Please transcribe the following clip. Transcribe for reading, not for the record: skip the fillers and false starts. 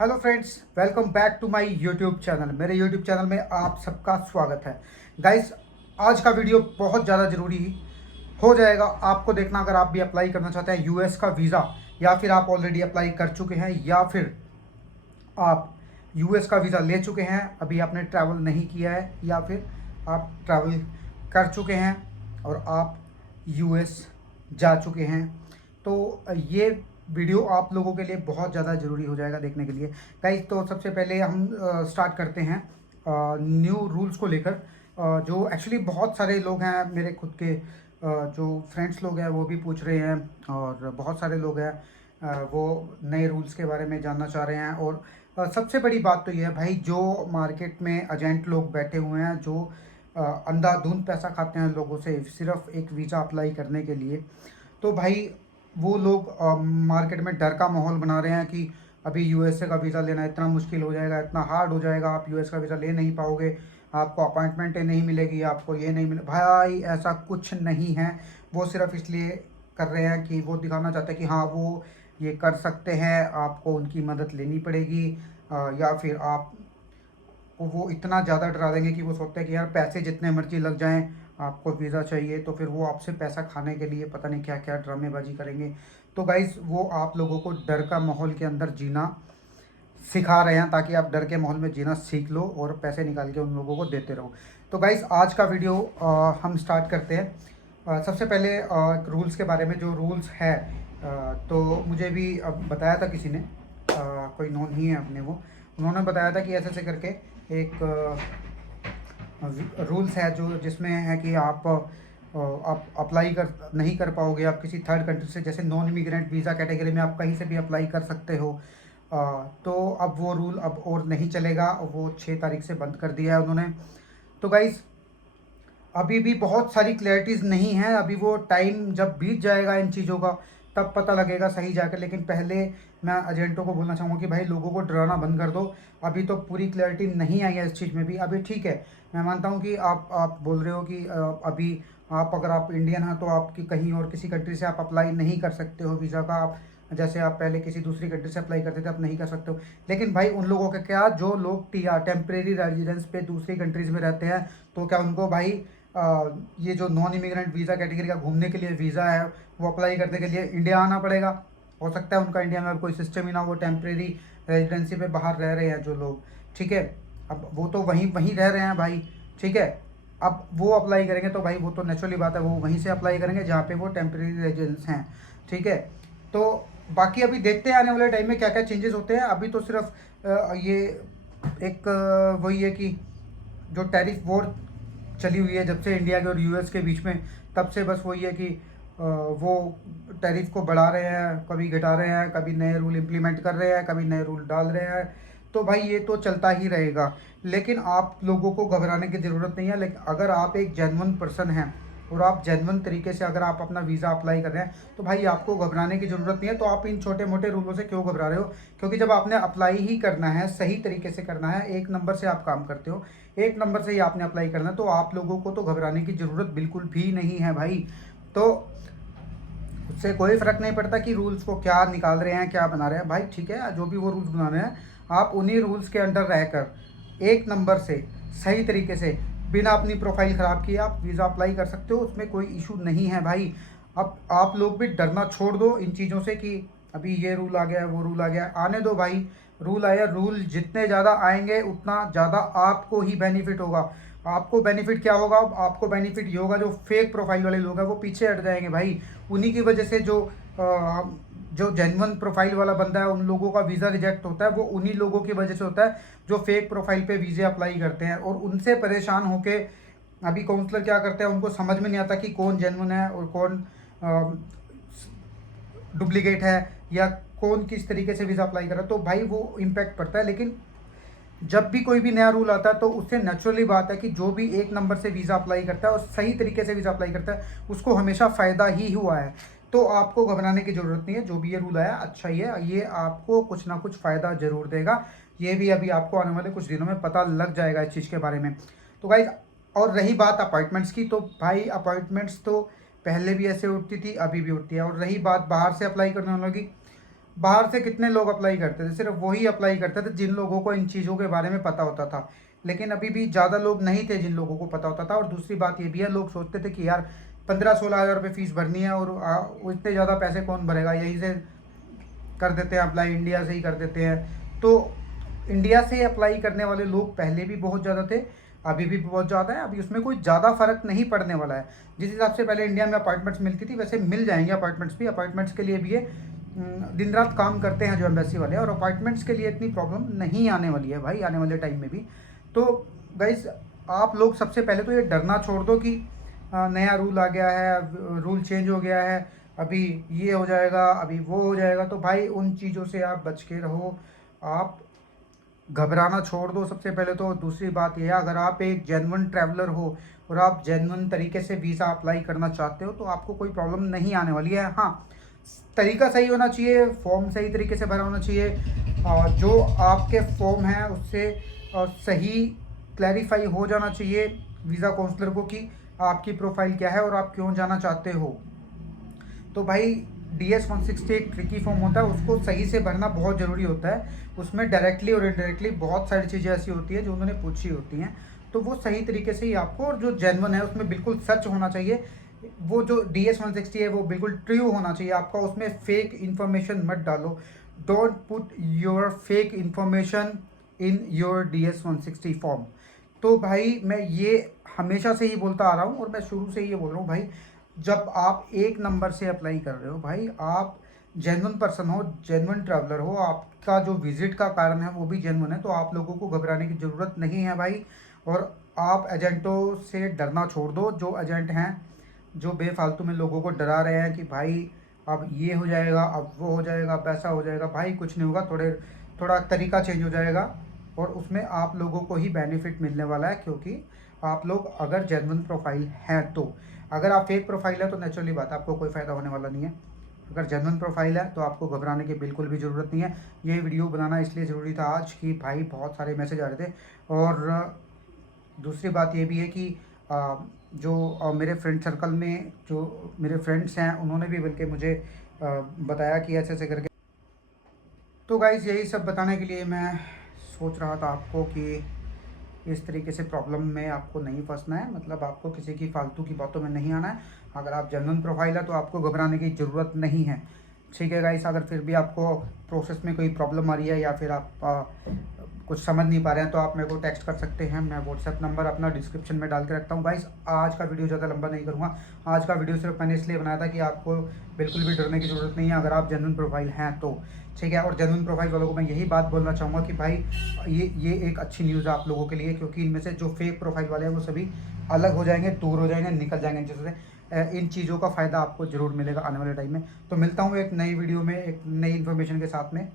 Hello friends, welcome back to my YouTube channel. मेरे YouTube channel में आप सबका स्वागत है। गाइस, आज का वीडियो बहुत ज़्यादा ज़रूरी हो जाएगा आपको देखना। अगर आप भी अप्लाई करना चाहते हैं यूएस का वीज़ा, या फिर आप ऑलरेडी अप्लाई कर चुके हैं, या फिर आप यूएस का वीज़ा ले चुके हैं, अभी आपने ट्रैवल नहीं किया है, या फिर आप ट्रैवल कर चुके हैं और आप यूएस जा चुके हैं, तो ये वीडियो आप लोगों के लिए बहुत ज़्यादा ज़रूरी हो जाएगा देखने के लिए। गाइस, तो सबसे पहले हम स्टार्ट करते हैं न्यू रूल्स को लेकर। जो एक्चुअली बहुत सारे लोग हैं मेरे खुद के जो फ्रेंड्स लोग हैं वो भी पूछ रहे हैं, और बहुत सारे लोग हैं वो नए रूल्स के बारे में जानना चाह रहे हैं। और सबसे बड़ी बात तो ये है भाई, जो मार्केट में एजेंट लोग बैठे हुए हैं, जो अंधाधुंध पैसा खाते हैं लोगों से सिर्फ एक वीज़ा अप्लाई करने के लिए, तो भाई वो लोग मार्केट में डर का माहौल बना रहे हैं कि अभी यूएसए का वीज़ा लेना इतना मुश्किल हो जाएगा, इतना हार्ड हो जाएगा, आप यूएस का वीज़ा ले नहीं पाओगे, आपको अपॉइंटमेंट नहीं मिलेगी, आपको ये नहीं मिले। भाई ऐसा कुछ नहीं है। वो सिर्फ इसलिए कर रहे हैं कि वो दिखाना चाहते हैं कि हाँ वो ये कर सकते हैं, आपको उनकी मदद लेनी पड़ेगी, या फिर आप वो इतना ज़्यादा डरा देंगे कि वो सोचते हैं कि यार पैसे जितने मर्जी लग जाएं, आपको वीज़ा चाहिए, तो फिर वो आपसे पैसा खाने के लिए पता नहीं क्या क्या ड्रामेबाजी करेंगे। तो गाइज़, वो आप लोगों को डर का माहौल के अंदर जीना सिखा रहे हैं, ताकि आप डर के माहौल में जीना सीख लो और पैसे निकाल के उन लोगों को देते रहो। तो गाइज़, आज का वीडियो हम स्टार्ट करते हैं। सबसे पहले रूल्स के बारे में, जो रूल्स है तो मुझे भी बताया था किसी ने, कोई नोन ही है अपने वो, उन्होंने बताया था कि ऐसे ऐसे करके एक रूल्स है जो जिसमें है कि आप अप्लाई कर नहीं कर पाओगे, आप किसी थर्ड कंट्री से, जैसे नॉन इमिग्रेंट वीज़ा कैटेगरी में आप कहीं से भी अप्लाई कर सकते हो। तो अब वो रूल अब और नहीं चलेगा, वो 6 तारीख से बंद कर दिया है उन्होंने। तो गाइज़, अभी भी बहुत सारी क्लैरिटीज़ नहीं है, अभी वो टाइम जब बीत जाएगा इन चीज़ों का तब पता लगेगा सही जाकर। लेकिन पहले मैं एजेंटों को बोलना चाहूँगा कि भाई लोगों को डराना बंद कर दो। अभी तो पूरी क्लैरिटी नहीं आई है इस चीज़ में भी। अभी ठीक है, मैं मानता हूँ कि आप बोल रहे हो कि अभी आप, अगर आप इंडियन हैं तो आपकी कहीं और किसी कंट्री से आप अप्लाई नहीं कर सकते हो वीज़ा का। आप जैसे आप पहले किसी दूसरी कंट्री से अप्लाई करते थे, आप नहीं कर सकते हो। लेकिन भाई उन लोगों का क्या, जो लोग टेम्परेरी रेजिडेंस पे दूसरी कंट्रीज़ में रहते हैं, तो क्या उनको भाई ये जो नॉन इमिग्रेंट वीज़ा कैटेगरी का घूमने के लिए वीज़ा है वो अप्लाई करने के लिए इंडिया आना पड़ेगा? हो सकता है उनका इंडिया में अब कोई सिस्टम ही ना हो, वो टेम्परेरी रेजिडेंसी पे बाहर रह रहे हैं जो लोग, ठीक है। अब वो तो वहीं वहीं रह रहे हैं भाई, ठीक है। अब वो अप्लाई करेंगे तो भाई वो तो नेचुरली बात है, वो वहीं से अप्लाई करेंगे जहाँ पे वो टेम्परेरी रेजिडेंस हैं, ठीक है। तो बाकी अभी देखते हैं आने वाले टाइम में क्या क्या चेंजेस होते हैं। अभी तो सिर्फ ये एक वही है कि जो टैरिफ वॉर चली हुई है जब से इंडिया के और यूएस के बीच में, तब से बस वही है कि वो टैरिफ को बढ़ा रहे हैं, कभी घटा रहे हैं, कभी नए रूल इम्प्लीमेंट कर रहे हैं, कभी नए रूल डाल रहे हैं। तो भाई ये तो चलता ही रहेगा। लेकिन आप लोगों को घबराने की ज़रूरत नहीं है। लेकिन अगर आप एक जेन्युइन पर्सन हैं और आप जेन्युइन तरीके से अगर आप अपना वीज़ा अप्लाई कर रहे हैं, तो भाई आपको घबराने की ज़रूरत नहीं है। तो आप इन छोटे मोटे रूलों से क्यों घबरा रहे हो? क्योंकि जब आपने अप्लाई ही करना है, सही तरीके से करना है, एक नंबर से आप काम करते हो, एक नंबर से ही आपने अप्लाई करना है, तो आप लोगों को तो घबराने की ज़रूरत बिल्कुल भी नहीं है भाई। तो उससे कोई फ़र्क नहीं पड़ता कि रूल्स को क्या निकाल रहे हैं, क्या बना रहे हैं। भाई ठीक है, जो भी वो रूल्स बना रहे हैं, आप उन्हीं रूल्स के अंडर रहकर एक नंबर से सही तरीके से बिना अपनी प्रोफाइल ख़राब किए आप वीज़ा अप्लाई कर सकते हो, उसमें कोई इशू नहीं है भाई। अब आप लोग भी डरना छोड़ दो इन चीज़ों से कि अभी ये रूल आ गया है, वो रूल आ गया है। आने दो भाई, रूल आया, रूल जितने ज़्यादा आएंगे उतना ज़्यादा आपको ही बेनिफिट होगा। आपको बेनिफिट क्या होगा? आपको बेनिफिट ये होगा, जो फेक प्रोफाइल वाले लोग हैं वो पीछे हट जाएंगे भाई। उन्हीं की वजह से जो जेन्युइन प्रोफाइल वाला बंदा है, उन लोगों का वीज़ा रिजेक्ट होता है, वो उन्हीं लोगों की वजह से होता है जो फेक प्रोफाइल पे वीज़े अप्लाई करते हैं। और उनसे परेशान होके अभी काउंसलर क्या करते हैं, उनको समझ में नहीं आता कि कौन जेन्युइन है और कौन डुप्लीकेट है, या कौन किस तरीके से वीज़ा अप्लाई कर रहा है। तो भाई वो इम्पैक्ट पड़ता है। लेकिन जब भी कोई भी नया रूल आता है तो उससे नेचुरली बात है कि जो भी एक नंबर से वीज़ा अप्लाई करता है और सही तरीके से वीज़ा अप्लाई करता है, उसको हमेशा फ़ायदा ही हुआ है। तो आपको घबराने की ज़रूरत नहीं है। जो भी ये रूल आया अच्छा ही है, ये आपको कुछ ना कुछ फ़ायदा ज़रूर देगा। ये भी अभी आपको आने वाले कुछ दिनों में पता लग जाएगा इस चीज़ के बारे में। तो गाइज, और रही बात अपॉइंटमेंट्स की, तो भाई अपॉइंटमेंट्स तो पहले भी ऐसे उठती थी, अभी भी उठती है। और रही बात बाहर से अप्लाई करने वालों की, बाहर से कितने लोग अप्लाई करते थे, सिर्फ वही अप्लाई करते थे जिन लोगों को इन चीज़ों के बारे में पता होता था। लेकिन अभी भी ज़्यादा लोग नहीं थे जिन लोगों को पता होता था। और दूसरी बात ये भी है, लोग सोचते थे कि यार 15-16 हज़ार रुपये फ़ीस भरनी है और इतने ज़्यादा पैसे कौन भरेगा, यहीं से कर देते हैं अप्लाई, इंडिया से ही कर देते हैं। तो इंडिया से अप्लाई करने वाले लोग पहले भी बहुत ज़्यादा थे, अभी भी बहुत ज़्यादा है। अभी उसमें कोई ज़्यादा फ़र्क नहीं पड़ने वाला है। जिस हिसाब से पहले इंडिया में अपार्टमेंट्स मिलती थी, वैसे मिल जाएंगे अपार्टमेंट्स भी। अपार्टमेंट्स के लिए भी ये दिन रात काम करते हैं जो एम्बेसी वाले, और अपार्टमेंट्स के लिए इतनी प्रॉब्लम नहीं आने वाली है भाई, आने वाले टाइम में भी। तो गाइस, आप लोग सबसे पहले तो ये डरना छोड़ दो कि नया रूल आ गया है, रूल चेंज हो गया है, अभी ये हो जाएगा, अभी वो हो जाएगा। तो भाई उन चीज़ों से आप बच के रहो, आप घबराना छोड़ दो सबसे पहले तो। दूसरी बात यह है, अगर आप एक जेन्युइन ट्रैवलर हो और आप जेन्युइन तरीके से वीज़ा अप्लाई करना चाहते हो, तो आपको कोई प्रॉब्लम नहीं आने वाली है। हाँ, तरीका सही होना चाहिए, फॉर्म सही तरीके से भरा होना चाहिए, जो आपके फॉर्म हैं उससे सही क्लैरिफाई हो जाना चाहिए वीज़ा काउंसलर को कि आपकी प्रोफाइल क्या है और आप क्यों जाना चाहते हो। तो भाई DS-160 एक ट्रिकी फॉर्म होता है, उसको सही से भरना बहुत ज़रूरी होता है। उसमें डायरेक्टली और इनडायरेक्टली बहुत सारी चीज़ें ऐसी होती हैं जो उन्होंने पूछी होती हैं, तो वो सही तरीके से ही आपको, और जो जेन्युइन है उसमें बिल्कुल सच होना चाहिए। वो जो DS-160 है वो बिल्कुल ट्रू होना चाहिए आपका, उसमें फेक इन्फॉर्मेशन मत डालो। Don't put your fake information in your DS-160 form. तो भाई मैं ये हमेशा से ही बोलता आ रहा हूँ, और मैं शुरू से ही ये बोल रहा हूँ भाई, जब आप एक नंबर से अप्लाई कर रहे हो भाई, आप जेन्युइन पर्सन हो, जेन्युइन ट्रैवलर हो, आपका जो विजिट का कारण है वो भी जेन्युइन है, तो आप लोगों को घबराने की ज़रूरत नहीं है भाई। और आप एजेंटों से डरना छोड़ दो, जो एजेंट हैं जो बेफालतू में लोगों को डरा रहे हैं कि भाई अब ये हो जाएगा, अब वो हो जाएगा, अब ऐसा हो जाएगा। भाई कुछ नहीं होगा, थोड़ा तरीका चेंज हो जाएगा, और उसमें आप लोगों को ही बेनिफिट मिलने वाला है, क्योंकि आप लोग अगर जेन्युइन प्रोफाइल हैं तो। अगर आप फेक प्रोफाइल है तो नेचुरली बात है, आपको कोई फ़ायदा होने वाला नहीं है। अगर जेन्युइन प्रोफाइल है तो आपको घबराने की बिल्कुल भी ज़रूरत नहीं है। ये वीडियो बनाना इसलिए ज़रूरी था आज कि भाई बहुत सारे मैसेज आ रहे थे। और दूसरी बात ये भी है कि जो मेरे फ्रेंड सर्कल में जो मेरे फ्रेंड्स हैं, उन्होंने भी बल्कि मुझे बताया कि ऐसे ऐसे करके। तो गाइज़, यही सब बताने के लिए मैं सोच रहा था आपको कि इस तरीके से प्रॉब्लम में आपको नहीं फंसना है, मतलब आपको किसी की फालतू की बातों में नहीं आना है। अगर आप जेन्युइन प्रोफाइल है तो आपको घबराने की ज़रूरत नहीं है। ठीक है गाइस, अगर फिर भी आपको प्रोसेस में कोई प्रॉब्लम आ रही है या फिर आप कुछ समझ नहीं पा रहे हैं, तो आप मेरे को टेक्स्ट कर सकते हैं। मैं व्हाट्सएप नंबर अपना डिस्क्रिप्शन में डाल के रखता हूँ। गाइस, आज का वीडियो ज़्यादा लंबा नहीं करूँगा। आज का वीडियो सिर्फ मैंने इसलिए बनाया था कि आपको बिल्कुल भी डरने की ज़रूरत नहीं है अगर आप जेन्युइन प्रोफाइल हैं तो। ठीक है, और जेन्युइन प्रोफाइल वालों को मैं यही बात बोलना चाहूँगा कि भाई ये एक अच्छी न्यूज़ है आप लोगों के लिए, क्योंकि इनमें से जो फेक प्रोफाइल वाले हैं वो सभी अलग हो जाएंगे, दूर हो जाएंगे, निकल जाएंगे इन चीज़ों से। इन चीज़ों का फ़ायदा आपको ज़रूर मिलेगा आने वाले टाइम में। तो मिलता हूँ एक नई वीडियो में एक नई इन्फॉर्मेशन के साथ में।